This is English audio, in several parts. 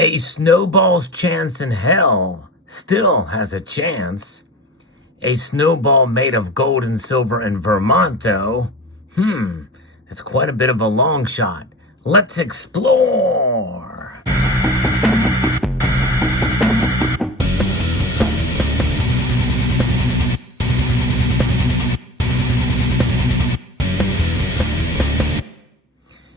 A snowball's chance in hell still has a chance. A snowball made of gold and silver in Vermont, though. That's quite a bit of a long shot. Let's explore.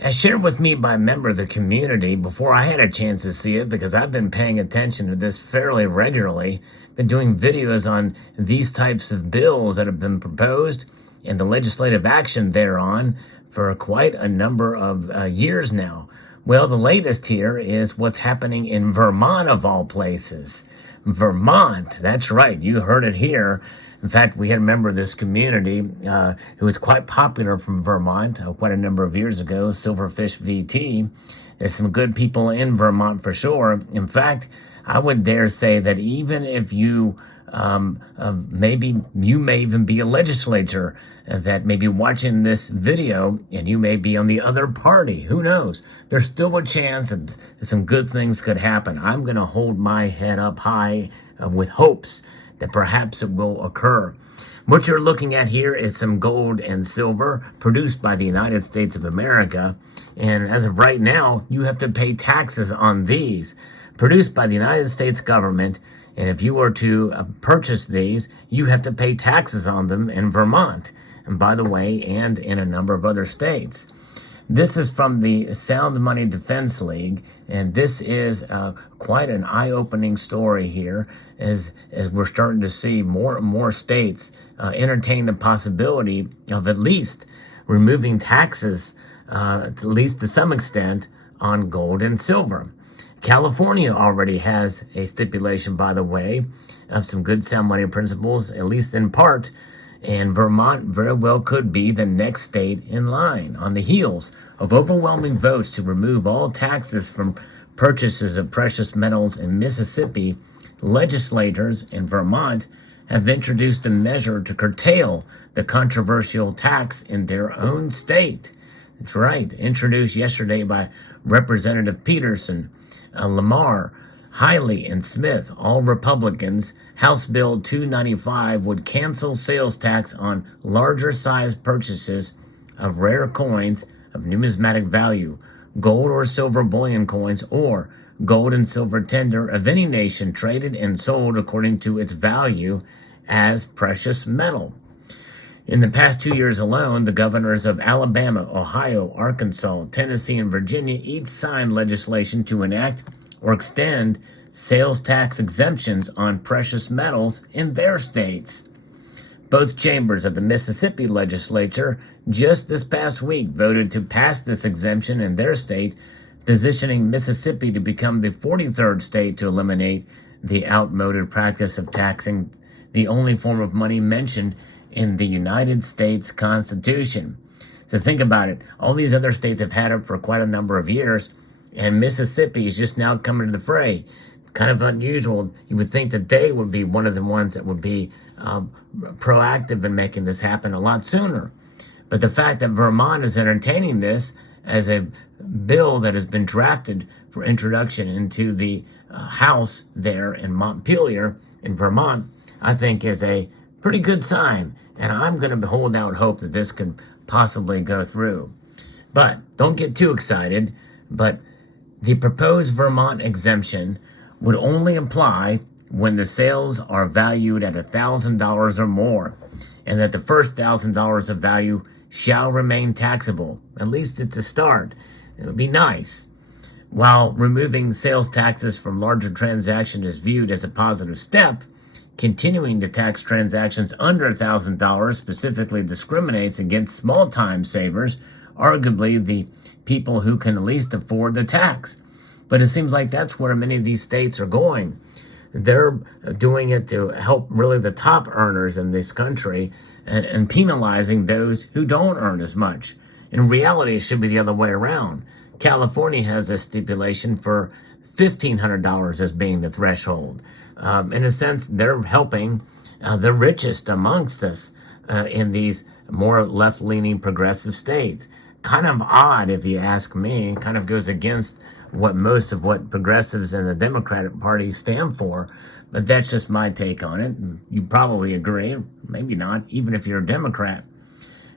As shared with me by a member of the community before I had a chance to see it, because I've been paying attention to this fairly regularly, been doing videos on these types of bills that have been proposed and the legislative action thereon for quite a number of years now. Well, the latest here is what's happening in Vermont, of all places. Vermont, that's right, you heard it here. In fact, we had a member of this community who was quite popular from Vermont quite a number of years ago, Silverfish VT. There's some good people in Vermont for sure. In fact, I would dare say that even if you maybe you may even be a legislator that may be watching this video and you may be on the other party. Who knows? There's still a chance that some good things could happen. I'm going to hold my head up high with hopes that perhaps it will occur. What you're looking at here is some gold and silver produced by the United States of America. And as of right now, you have to pay taxes on these. Produced by the United States government. And if you were to purchase these, you have to pay taxes on them in Vermont. And by the way, and in a number of other states. This is from the Sound Money Defense League, and this is quite an eye-opening story here as we're starting to see more and more states entertain the possibility of at least removing taxes, at least to some extent, on gold and silver. California already has a stipulation, by the way, of some good sound money principles, at least in part. And Vermont very well could be the next state in line. On the heels of overwhelming votes to remove all taxes from purchases of precious metals in Mississippi, legislators in Vermont have introduced a measure to curtail the controversial tax in their own state. That's right, introduced yesterday by Representative Peterson, Lamar, Hiley, and Smith, all Republicans. House Bill 295 would cancel sales tax on larger size purchases of rare coins of numismatic value, gold or silver bullion coins, or gold and silver tender of any nation traded and sold according to its value as precious metal. In the past 2 years alone, the governors of Alabama, Ohio, Arkansas, Tennessee, and Virginia each signed legislation to enact or extend sales tax exemptions on precious metals in their states. Both chambers of the Mississippi legislature just this past week voted to pass this exemption in their state, positioning Mississippi to become the 43rd state to eliminate the outmoded practice of taxing the only form of money mentioned in the United States Constitution. So think about it. All these other states have had it for quite a number of years, and Mississippi is just now coming to the fray. Kind of unusual. You would think that they would be one of the ones that would be proactive in making this happen a lot sooner. But the fact that Vermont is entertaining this as a bill that has been drafted for introduction into the House there in Montpelier in Vermont, I think is a pretty good sign. And I'm going to hold out hope that this could possibly go through. But don't get too excited. But the proposed Vermont exemption would only apply when the sales are valued at $1,000 or more, and that the first $1,000 of value shall remain taxable. At least it's a start. It would be nice. While removing sales taxes from larger transactions is viewed as a positive step, continuing to tax transactions under $1,000 specifically discriminates against small-time savers, arguably the people who can at least afford the tax. But it seems like that's where many of these states are going. They're doing it to help really the top earners in this country and penalizing those who don't earn as much. In reality, it should be the other way around. California has a stipulation for $1,500 as being the threshold. In a sense, they're helping the richest amongst us in these more left-leaning progressive states. Kind of odd, if you ask me. Kind of goes against what progressives and the Democratic Party stand for, but that's just my take on it. You probably agree, maybe not, even if you're a Democrat.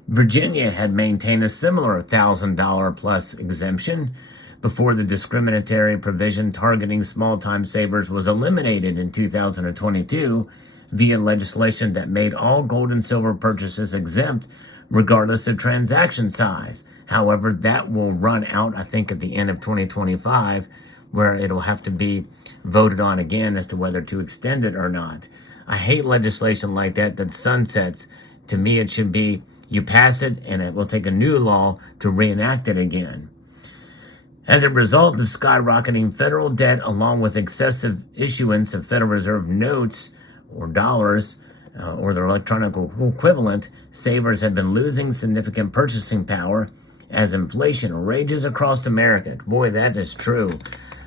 Virginia had maintained a similar $1,000 plus exemption before the discriminatory provision targeting small-time savers was eliminated in 2022 via legislation that made all gold and silver purchases exempt regardless of transaction size. However, that will run out, I think, at the end of 2025, where it'll have to be voted on again as to whether to extend it or not. I hate legislation like that sunsets. To me, it should be you pass it and it will take a new law to reenact it again. As a result of skyrocketing federal debt along with excessive issuance of Federal Reserve notes or dollars or their electronic equivalent, savers have been losing significant purchasing power as inflation rages across America. Boy, that is true.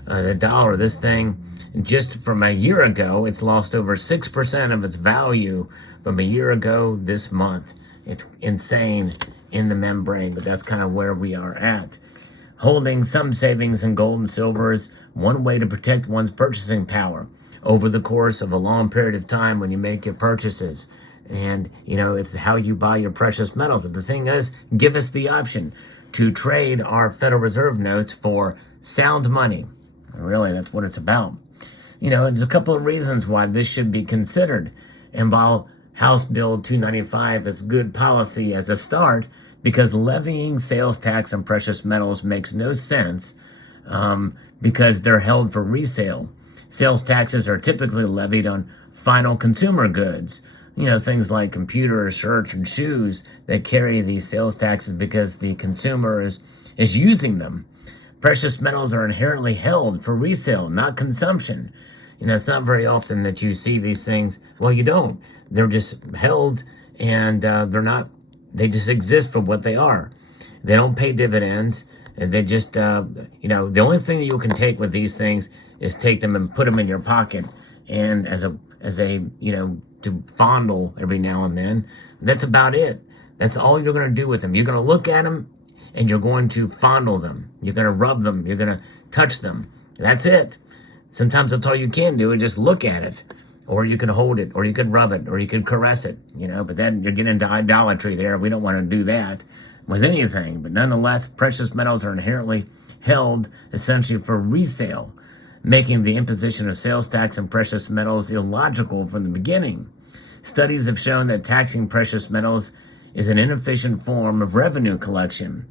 The dollar, this thing, just from a year ago, it's lost over 6% of its value from a year ago this month. It's insane in the membrane, but that's kind of where we are at. Holding some savings in gold and silver is one way to protect one's purchasing power over the course of a long period of time when you make your purchases. And, it's how you buy your precious metals. But the thing is, give us the option to trade our Federal Reserve notes for sound money. Really, that's what it's about. There's a couple of reasons why this should be considered. And while House Bill 295 is good policy as a start, because levying sales tax on precious metals makes no sense because they're held for resale. Sales taxes are typically levied on final consumer goods. Things like computers, shirts, and shoes that carry these sales taxes because the consumer is using them. Precious metals are inherently held for resale, not consumption. It's not very often that you see these things. Well, you don't. They're just held and they just exist for what they are. They don't pay dividends. And they just, the only thing that you can take with these things is take them and put them in your pocket. And as a to fondle every now and then. That's about it. That's all you're going to do with them. You're going to look at them and you're going to fondle them. You're going to rub them. You're going to touch them. That's it. Sometimes that's all you can do is just look at it. Or you can hold it, or you could rub it, or you could caress it, but then you're getting into idolatry there. We don't want to do that with anything. But nonetheless, precious metals are inherently held essentially for resale, making the imposition of sales tax on precious metals illogical from the beginning. Studies have shown that taxing precious metals is an inefficient form of revenue collection.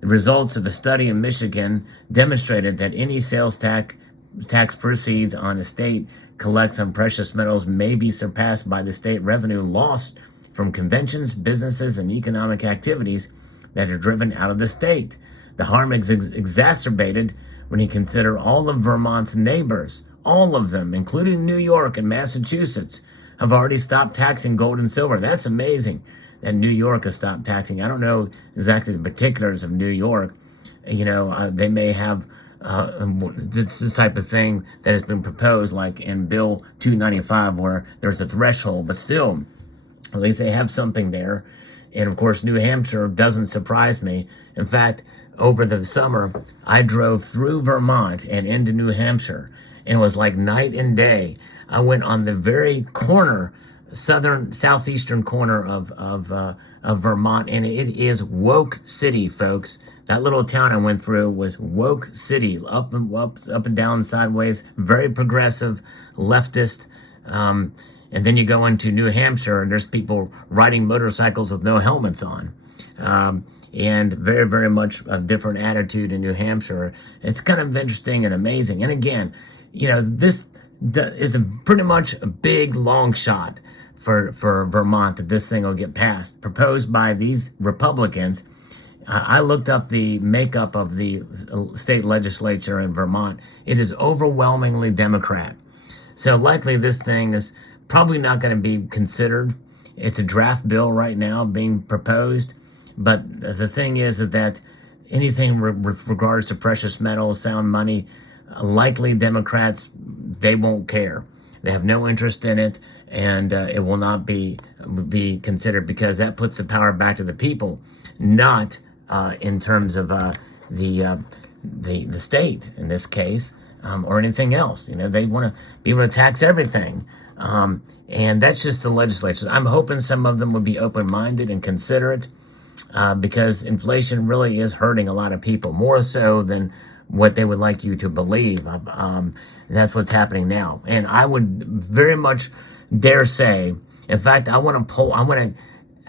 The results of a study in Michigan demonstrated that any sales tax proceeds on a state collects on precious metals may be surpassed by the state revenue lost from conventions, businesses, and economic activities that are driven out of the state. The harm is exacerbated when you consider all of Vermont's neighbors. All of them, including New York and Massachusetts, have already stopped taxing gold and silver. That's amazing that New York has stopped taxing. I don't know exactly the particulars of New York. They may have this type of thing that has been proposed, like in Bill 295, where there's a threshold, but still, at least they have something there. And of course, New Hampshire doesn't surprise me. In fact, over the summer, I drove through Vermont and into New Hampshire, and it was like night and day. I went on the very corner, southeastern corner of Vermont, and it is woke city, folks. That little town I went through was woke city, up and down, sideways, very progressive, leftist. And then you go into New Hampshire, and there's people riding motorcycles with no helmets on. And very, very much a different attitude in New Hampshire. It's kind of interesting and amazing. And again, this is pretty much a big long shot for Vermont that this thing will get passed, proposed by these Republicans. I looked up the makeup of the state legislature in Vermont. It is overwhelmingly Democrat. So likely this thing is probably not going to be considered. It's a draft bill right now being proposed. But the thing is that anything with regards to precious metals, sound money, likely Democrats, they won't care. They have no interest in it, and it will not be considered because that puts the power back to the people, not in terms of the the state in this case, or anything else. They want to be able to tax everything. And that's just the legislature. I'm hoping some of them would be open-minded and considerate, because inflation really is hurting a lot of people, more so than what they would like you to believe. That's what's happening now. And I would very much dare say, in fact, I want to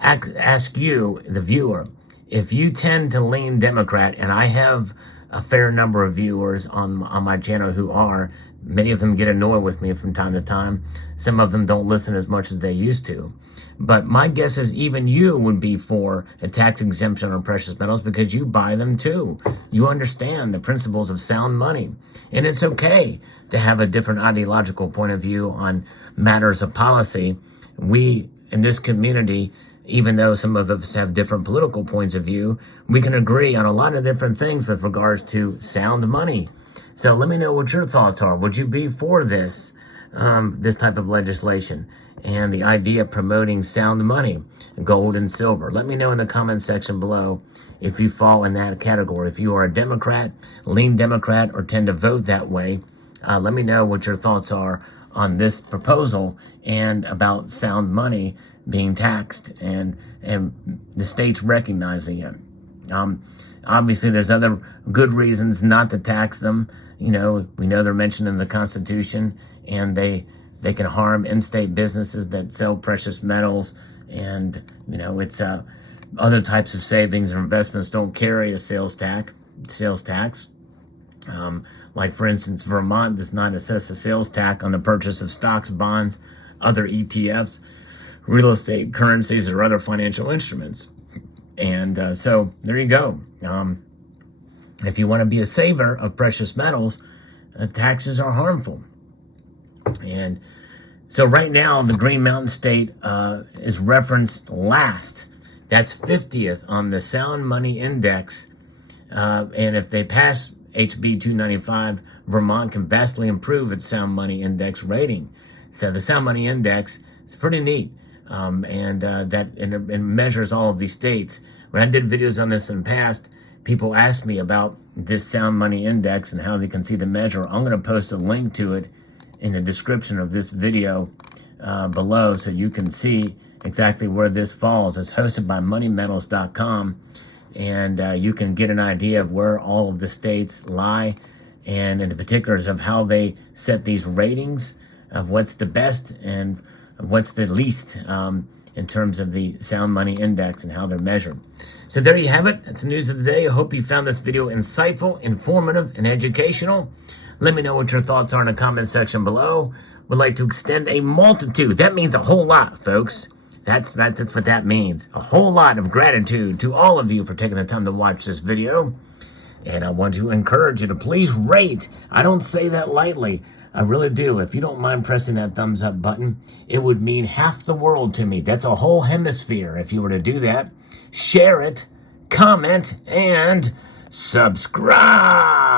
ask you, the viewer, if you tend to lean Democrat, and I have a fair number of viewers on my channel who are. Many of them get annoyed with me from time to time. Some of them don't listen as much as they used to. But my guess is even you would be for a tax exemption on precious metals because you buy them too. You understand the principles of sound money. And it's okay to have a different ideological point of view on matters of policy. We, in this community, even though some of us have different political points of view, we can agree on a lot of different things with regards to sound money. So let me know what your thoughts are. Would you be for this type of legislation and the idea of promoting sound money, gold and silver? Let me know in the comment section below if you fall in that category. If you are a Democrat, lean Democrat, or tend to vote that way, let me know what your thoughts are on this proposal and about sound money being taxed and the states recognizing it. Obviously, there's other good reasons not to tax them. We know they're mentioned in the Constitution, and they can harm in-state businesses that sell precious metals, and it's other types of savings or investments don't carry a sales tax. Like for instance, Vermont does not assess a sales tax on the purchase of stocks, bonds, other ETFs, real estate, currencies, or other financial instruments. And so there you go. If you want to be a saver of precious metals, taxes are harmful. And so right now, the Green Mountain State is referenced last. That's 50th on the Sound Money Index. And if they pass HB 295, Vermont can vastly improve its Sound Money Index rating. So the Sound Money Index is pretty neat. It measures all of these states. When I did videos on this in the past, people asked me about this Sound Money Index and how they can see the measure. I'm going to post a link to it in the description of this video below so you can see exactly where this falls. It's hosted by moneymetals.com, and you can get an idea of where all of the states lie and in the particulars of how they set these ratings of what's the best and what's the least in terms of the Sound Money Index and how they're measured. So there you have it. That's the news of the day. I hope you found this video insightful, informative, and educational. Let me know what your thoughts are in the comment section below. Would like to extend a multitude. That means a whole lot, folks. That's what that means. A whole lot of gratitude to all of you for taking the time to watch this video. And I want to encourage you to please rate. I don't say that lightly. I really do. If you don't mind pressing that thumbs up button, it would mean half the world to me. That's a whole hemisphere if you were to do that. Share it, comment, and subscribe.